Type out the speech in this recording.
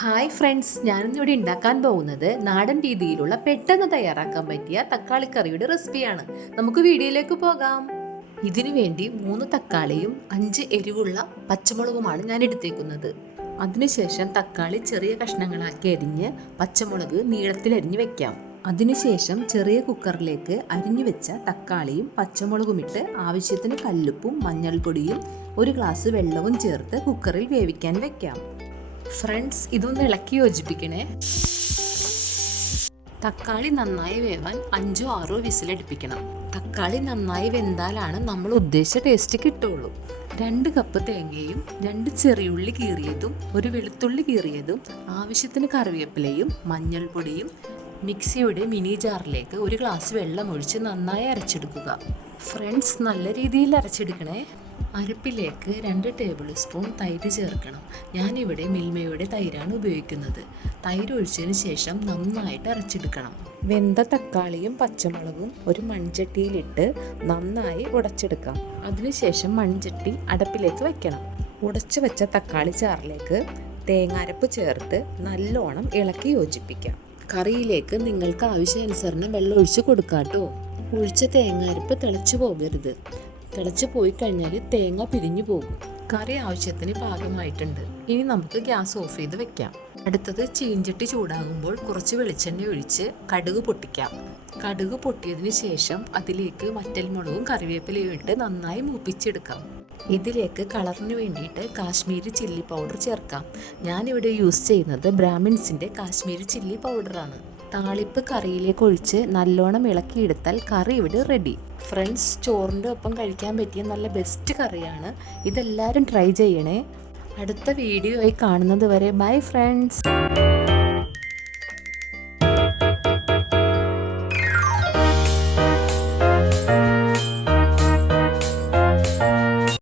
Hi friends, ഞാനിന്നിവിടെ ഉണ്ടാക്കാൻ പോകുന്നത് നാടൻ രീതിയിലുള്ള പെട്ടെന്ന് തയ്യാറാക്കാൻ പറ്റിയ തക്കാളിക്കറിയുടെ റെസിപ്പിയാണ്. നമുക്ക് വീഡിയോയിലേക്ക് പോകാം. ഇതിനു വേണ്ടി 3 തക്കാളിയും 5 എരിവുള്ള പച്ചമുളകുമാണ് ഞാൻ എടുത്തേക്കുന്നത്. അതിനുശേഷം തക്കാളി ചെറിയ കഷ്ണങ്ങളാക്കി അരിഞ്ഞ് പച്ചമുളക് നീളത്തിലരിഞ്ഞ് വെക്കാം. അതിനുശേഷം ചെറിയ കുക്കറിലേക്ക് അരിഞ്ഞു വെച്ച തക്കാളിയും പച്ചമുളകും ഇട്ട് ആവശ്യത്തിന് കല്ലുപ്പും മഞ്ഞൾപ്പൊടിയും 1 ഗ്ലാസ് വെള്ളവും ചേർത്ത് കുക്കറിൽ വേവിക്കാൻ വെക്കാം. ഫ്രണ്ട്സ്, ഇതൊന്ന് ഇളക്കി യോജിപ്പിക്കണേ. തക്കാളി നന്നായി വേവാൻ 5-6 വിസിലടുപ്പിക്കണം. തക്കാളി നന്നായി വെന്താലാണ് നമ്മൾ ഉദ്ദേശിച്ച ടേസ്റ്റ് കിട്ടുള്ളൂ. 2 കപ്പ് തേങ്ങയും 2 ചെറിയുള്ളി കീറിയതും 1 വെളുത്തുള്ളി കീറിയതും ആവശ്യത്തിന് കറിവേപ്പിലയും മഞ്ഞൾപ്പൊടിയും മിക്സിയുടെ മിനി ജാറിലേക്ക് 1 ഗ്ലാസ് വെള്ളം ഒഴിച്ച് നന്നായി അരച്ചെടുക്കുക. ഫ്രണ്ട്സ്, നല്ല രീതിയിൽ അരച്ചെടുക്കണേ. അരപ്പിലേക്ക് 2 ടേബിൾ സ്പൂൺ തൈര് ചേർക്കണം. ഞാനിവിടെ മിൽമയുടെ തൈരാണ് ഉപയോഗിക്കുന്നത്. തൈര് ഒഴിച്ചതിന് ശേഷം നന്നായിട്ട് അരച്ചെടുക്കണം. വെന്ത തക്കാളിയും പച്ചമുളകും ഒരു മൺചട്ടിയിലിട്ട് നന്നായി ഉടച്ചെടുക്കാം. അതിനുശേഷം മൺചട്ടി അടപ്പിലേക്ക് വയ്ക്കണം. ഉടച്ചു വെച്ച തക്കാളി ചാറിലേക്ക് തേങ്ങാരപ്പ് ചേർത്ത് നല്ലോണം ഇളക്കി യോജിപ്പിക്കാം. കറിയിലേക്ക് നിങ്ങൾക്ക് ആവശ്യാനുസരണം വെള്ളം ഒഴിച്ച് കൊടുക്കാട്ടോ. ഒഴിച്ച തേങ്ങാരപ്പ് തിളച്ചു പോകരുത്. തിളച്ച് പോയി കഴിഞ്ഞാൽ തേങ്ങ പിരിഞ്ഞു പോകും. കറി ആവശ്യത്തിന് പാകമായിട്ടുണ്ട്. ഇനി നമുക്ക് ഗ്യാസ് ഓഫ് ചെയ്ത് വെക്കാം. അടുത്തത് ചീഞ്ചട്ടി ചൂടാകുമ്പോൾ കുറച്ച് വെളിച്ചെണ്ണ ഒഴിച്ച് കടുക് പൊട്ടിക്കാം. കടുക് പൊട്ടിയതിന് ശേഷം അതിലേക്ക് വറ്റൽമുളകും കറിവേപ്പിലയും ഇട്ട് നന്നായി മൂപ്പിച്ചെടുക്കാം. ഇതിലേക്ക് കളറിന് വേണ്ടിയിട്ട് കാശ്മീരി ചില്ലി പൗഡർ ചേർക്കാം. ഞാനിവിടെ യൂസ് ചെയ്യുന്നത് ബ്രാഹ്മിൻസിൻ്റെ കാശ്മീരി ചില്ലി പൗഡറാണ്. താളിപ്പ് കറിയിലേക്ക് ഒഴിച്ച് നല്ലോണം ഇളക്കിയെടുത്താൽ കറി ഇവിടെ റെഡി. ഫ്രണ്ട്സ്, ചോറിൻ്റെ ഒപ്പം കഴിക്കാൻ പറ്റിയ നല്ല ബെസ്റ്റ് കറിയാണ്. ഇതെല്ലാവരും ട്രൈ ചെയ്യണേ. അടുത്ത വീഡിയോ ആയി കാണുന്നത് വരെ ബൈ ഫ്രണ്ട്സ്.